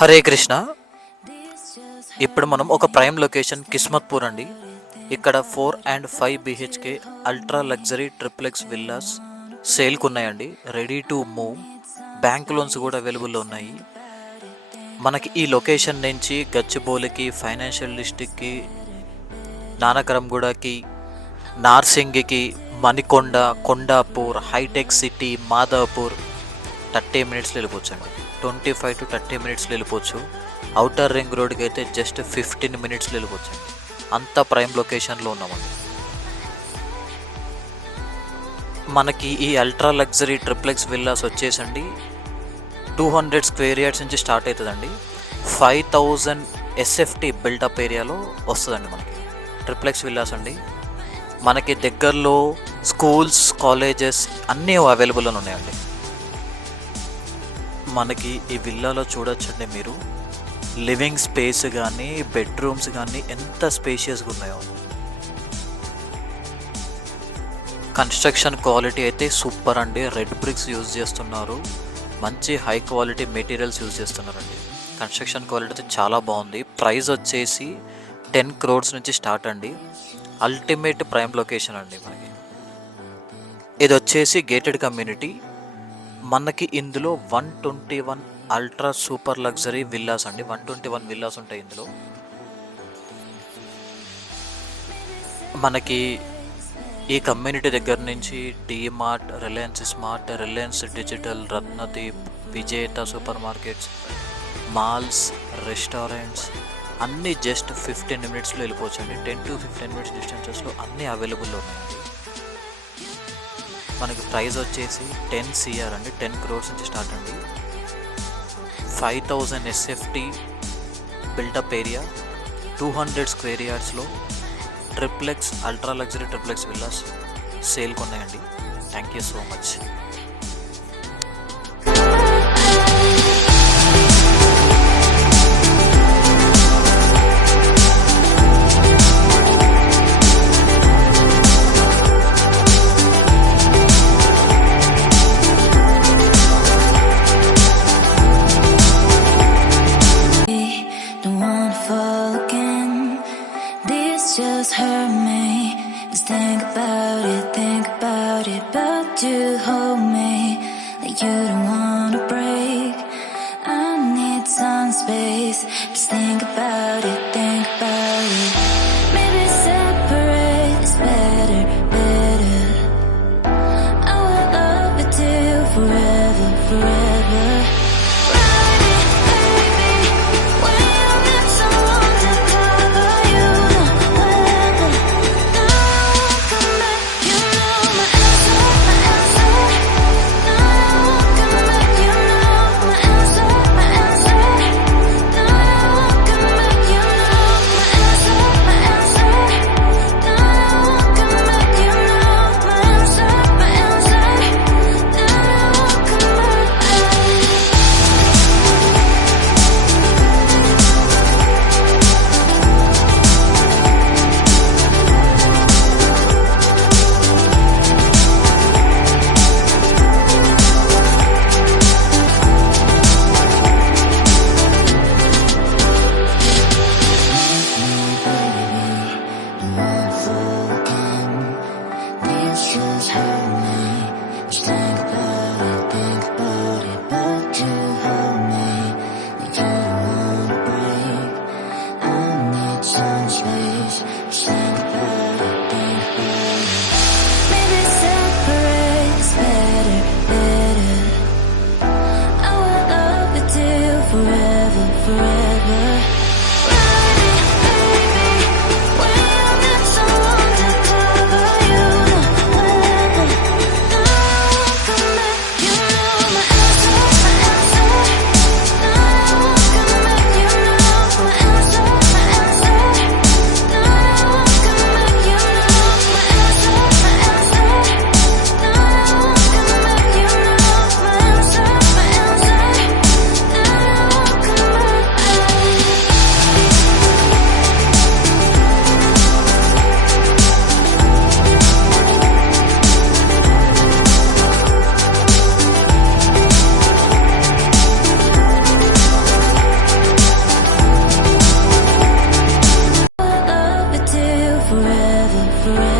హరే కృష్ణ. ఇప్పుడు మనం ఒక ప్రైమ్ లొకేషన్ కిస్మత్పూర్ అండి. ఇక్కడ 4 and 5 BHK ultra luxury triplex villas సేల్కి ఉన్నాయండి. Ready to move, bank loans కూడా అవైలబుల్లో ఉన్నాయి. మనకి ఈ లొకేషన్ నుంచి గచ్చిబౌలికి, ఫైనాన్షియల్ డిస్ట్రిక్ట్కి, నానకరంగూడకి, నార్సింగికి, మణికొండ, కొండాపూర్, హైటెక్ సిటీ, మాదాపూర్ 30 minutesలో వెళ్ళిపోవచ్చు అండి. 25 to 30 minutesలో వెళ్ళిపోవచ్చు. అవుటర్ రింగ్ రోడ్కి అయితే జస్ట్ 15 minutesలో వెళ్ళిపోవచ్చు అండి. అంత ప్రైమ్ లొకేషన్లో ఉన్నామండి. మనకి ఈ అల్ట్రా లగ్జరీ ట్రిప్లెక్స్ విల్లాస్ వచ్చేసండి 200 square yards నుంచి స్టార్ట్ అవుతుందండి. 5000 SFT బిల్డప్ ఏరియాలో వస్తుందండి మనకి ట్రిప్లెక్స్ విల్లాస్ అండి. మనకి దగ్గరలో స్కూల్స్, కాలేజెస్ అన్నీ అవైలబుల్లో ఉన్నాయండి. మనకి ఈ విల్లాలో చూడొచ్చండి మీరు, లివింగ్ స్పేస్ కానీ, బెడ్రూమ్స్ కానీ ఎంత స్పేషియస్గా ఉన్నాయో. కన్స్ట్రక్షన్ క్వాలిటీ అయితే సూపర్ అండి. రెడ్ బ్రిక్స్ యూజ్ చేస్తున్నారు, మంచి హై క్వాలిటీ మెటీరియల్స్ యూజ్ చేస్తున్నారండి. కన్స్ట్రక్షన్ క్వాలిటీ అయితే చాలా బాగుంది. ప్రైస్ వచ్చేసి 10 crores నుంచి స్టార్ట్ అండి. అల్టిమేట్ ప్రైమ్ లొకేషన్ అండి మనకి. ఇది వచ్చేసి గేటెడ్ కమ్యూనిటీ. మనకి ఇందులో 121 అల్ట్రా సూపర్ లగ్జరీ విల్లాస్ అండి. 121 విల్లాస్ ఉంటాయి ఇందులో. మనకి ఈ కమ్యూనిటీ దగ్గర నుంచి DMart, Reliance smart, Reliance digital, Ratnadeep, విజేత సూపర్ మార్కెట్స్, మాల్స్, రెస్టారెంట్స్ అన్నీ జస్ట్ 15 minutesలో వెళ్ళిపోవచ్చు అండి. 10 to 15 minutes డిస్టెన్సెస్లో అన్నీ అవైలబుల్లో ఉన్నాయండి. మనకి ప్రైస్ వచ్చేసి 10 CR అండి. 10 crores నుంచి స్టార్ట్ అండి. 5000 SFT బిల్డప్ ఏరియా, 200 square yardsలో triplex, ultra luxury triplex villas సేల్కి ఉన్నాయండి. Thank you so much. Just hurt me. Just think about it, but you hold me like you don't wanna break. I need some space. Just think about it, Maybe separate is better. I will love you till forever. forever.